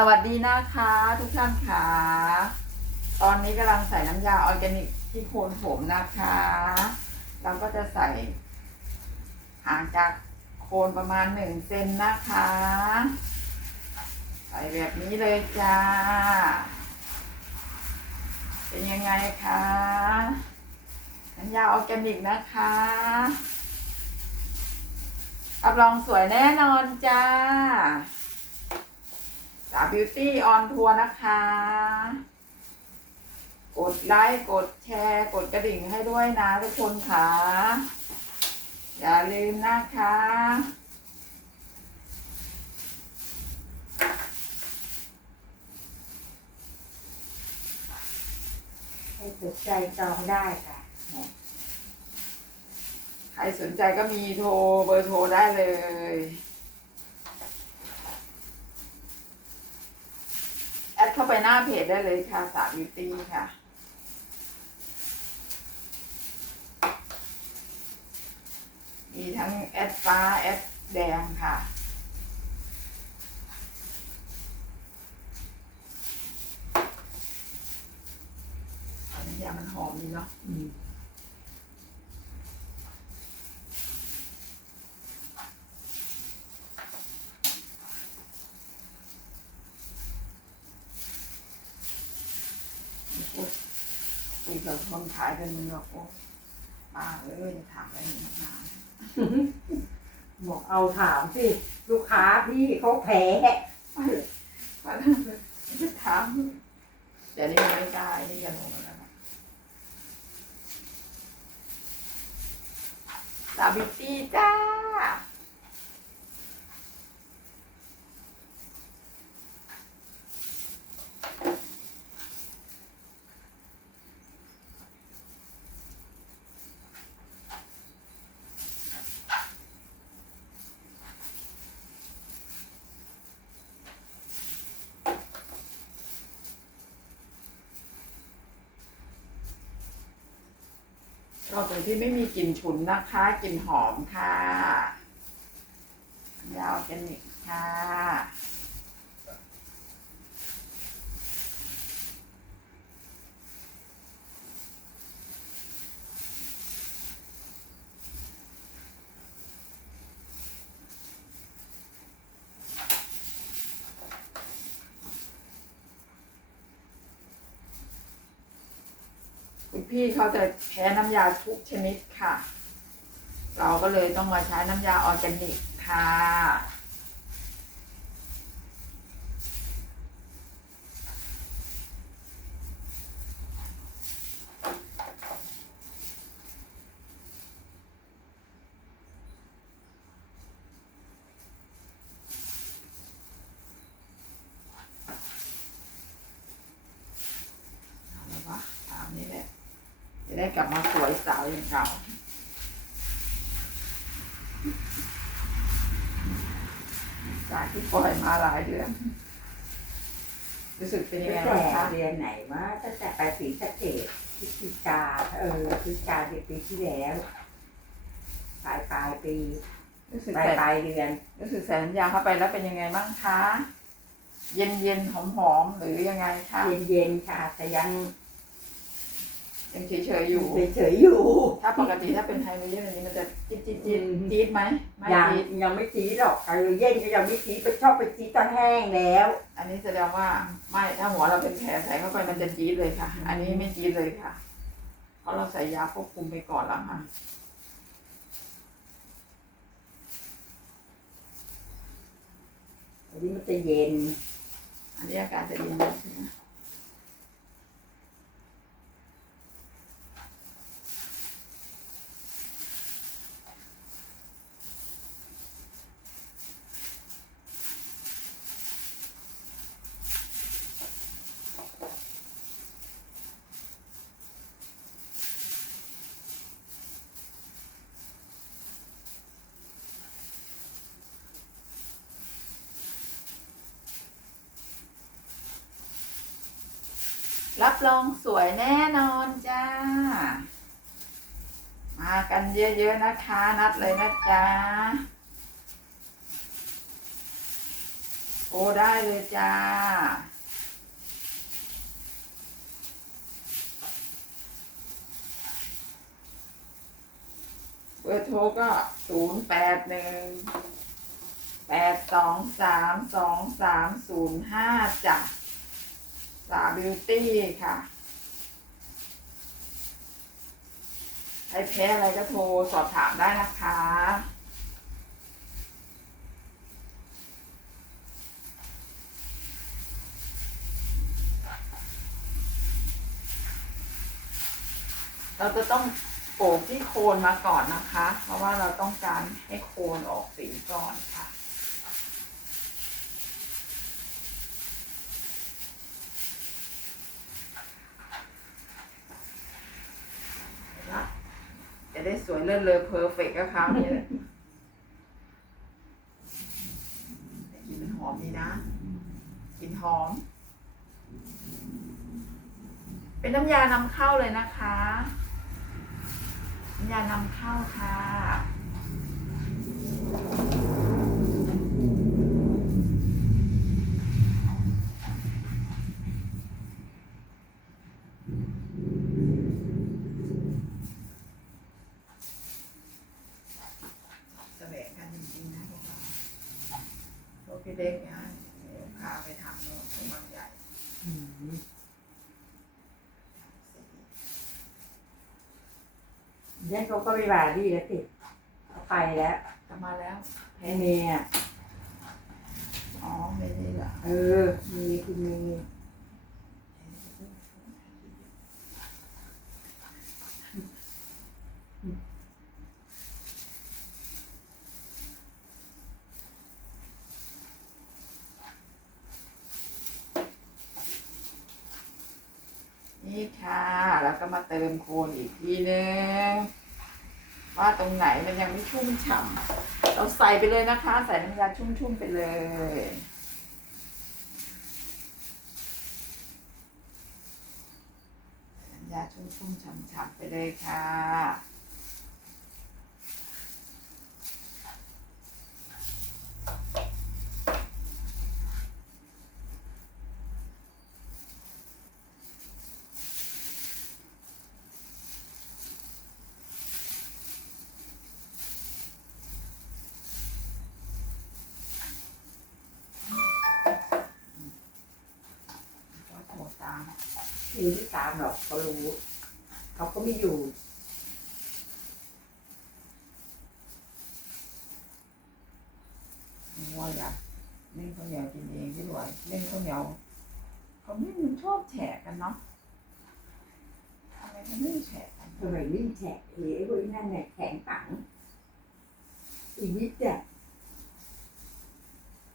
สวัสดีนะคะทุกท่านค่ะ ตอนนี้กำลังใส่น้ำยาออร์แกนิกที่โคนผมนะคะ เราก็จะใส่ห่างจากโคนประมาณหนึ่งเซนนะคะ ใส่แบบนี้เลยจ้า เป็นยังไงคะน้ำยาออร์แกนิกนะคะรับรองสวยแน่นอนจ้า สาบิวตี้ออนทัวร์นะคะ กดไลค์ กดแชร์ กดกระดิ่งให้ด้วยนะทุกคนค่ะ อย่าลืมนะคะให้สนใจจองได้ค่ะ ใครสนใจก็มีโทรเบอร์โทรได้เลย แอด เข้าไปหน้าเพจได้เลยค่ะสาบิวตี้ค่ะ มีทั้งแอดฟ้าแอดแดงค่ะอันนี้ยามันหอมดีเนาะ อืม พูด คุยกับคนขายกันมึงบอกโอ้ป้าเอ้ยถามอะไรหนักหนาบอกเอาถามสิ ลูกค้าพี่เขาแพ้ป้าป้าจะถามเดี๋ยวนี้มันไม่ได้ นี่กันลงแล้วนะสาบิตตี้จ้า ที่ไม่มีกลิ่นฉุนนะคะกลิ่นหอมค่ะยาวแกนิกค่ะ คุณพี่เขาจะแพ้น้ำยาทุกชนิดค่ะ เราก็เลยต้องมาใช้น้ำยาออร์แกนิกค่ะ เอาละวะตามนี้แหละ จะ ได้กลับมาสวยสาวอย่างเก่าจากที่ปล่อยมาหลายเดือน รู้สึกเป็นยังตั้ไงงแต่บ้างคะเดือนไหนว่าตั้งแต่ไปศรีสะเกดพฤศจิกาเออพฤศจิกาเดือนปีที่แล้วปลายปลายปีรู้สึกปลายแต่ปลายเดือนรู้สึกใส่น้ำยาเข้าไปแล้วเป็นยังไงบ้างคะเย็นเย็นหอมหอมๆหรือยังไงคะเย็นเย็นๆค่ะแต่ยัง ยังเฉยๆอยู่ เฉยๆอยู่ ถ้าปกติถ้าเป็นไฮโดรเจนอันนี้มันจะจี๊ดจี๊ดจี๊ดอืม จี๊ดไหมไม่ยังจี๊ดยังไม่ซีหรอกไฮโดรเย็นก็ยังไม่ซีไปชอบไปซีตอนแห้งแล้วอันนี้แสดงว่าไม่ถ้าหัวเราเป็นแผลใส่เข้าไปมันจะจี๊ดเลยค่ะ อันนี้ไม่จี๊ดเลยค่ะเพราะเราใส่ยาควบคุมไปก่อนแล้วค่ะ อันนี้มันจะเย็นอันนี้อาการจะดีใช่ไห รับรองสวยแน่นอนจ้า มากันเยอะๆนะคะ นัดเลยนะจ๊ะโทรรได้เลยจ้า เบอร์โทรก็ศูนย์แปดหนึ่งแปดสองสามสองสามศูนย์ห้าจ้ะ สาบิวตี้ค่ะ ใครแพ้อะไรก็โทรสอบถามได้นะคะเราจะต้องโปะที่โคนมาก่อนนะคะ เพราะว่าเราต้องการให้โคนออกสีก่อนค่ะ ได้สวยเลิศเลอเพอร์เฟกต์ก็คราวนี้เลยกลินมันหอมดีนะกลินหอม เป็นน้ำยานำเข้าเลยนะคะน้ำยานำเข้าค่ะ แสวงกันจริงๆนะพวกเราพวกพี่ เล็กเนี่ยเดี๋ยวพาไปทำโน่นที่เมืองใหญ่อืมสียันเขาก็ไม่มาดีแล้วสิเขาไปแล้วกลับมาแล้วไอ้เมย์อะอ๋อไม่ได้เหรอเออมีคุณเม นี่ค่ะ แล้วก็มาเติมโคนอีกทีนึง ว่าตรงไหนมันยังไม่ชุ่มฉ่ำเราใส่ไปเลยนะคะ ใส่น้ำยาชุ่มๆไปเลยน้ำยาชุ่มๆฉ่ำๆไปเลยค่ะ ก็ โทรตามมีที่ตามหรอกเขารู้ เขาก็ไม่อยู่ว่าอยากเล่นข้าวเหนียวกินเองพี่หลวยเล่นข้าวเหนียวเขาไม่มันชอบแฉะกันเนาะทำไมเขาไม่แฉะกันทำไมนิ่งแฉะเอ๋พวกนั่นเนี่ยแข็งปังอีวิทย์อะ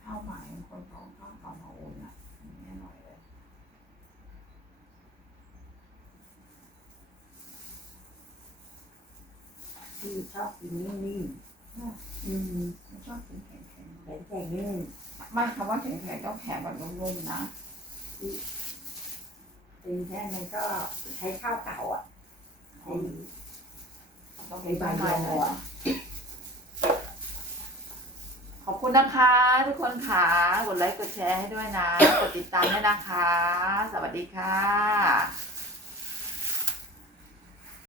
ข้าวหมายบางคนเขาข้าวเก่ามาโอนอะแน่หน่อยเลย ที่ชอบกินนิ่งๆอืมไม่ชอบกินแข็งแข็งแข็งนิ่งๆไม่คำว่าแข็งๆต้องแข็งแบบนุ่มๆนะเป็นแค่นั้นก็ใช้ข้าวเก่าอะไอ้ต้องไอ้มีใบใบยใบออะขอบคุณนะคะ ทุกคนค่ะกดไลค์กดแชร์ให้ด้วยนะ กดติดตามด้วยนะคะ สวัสดีค่ะ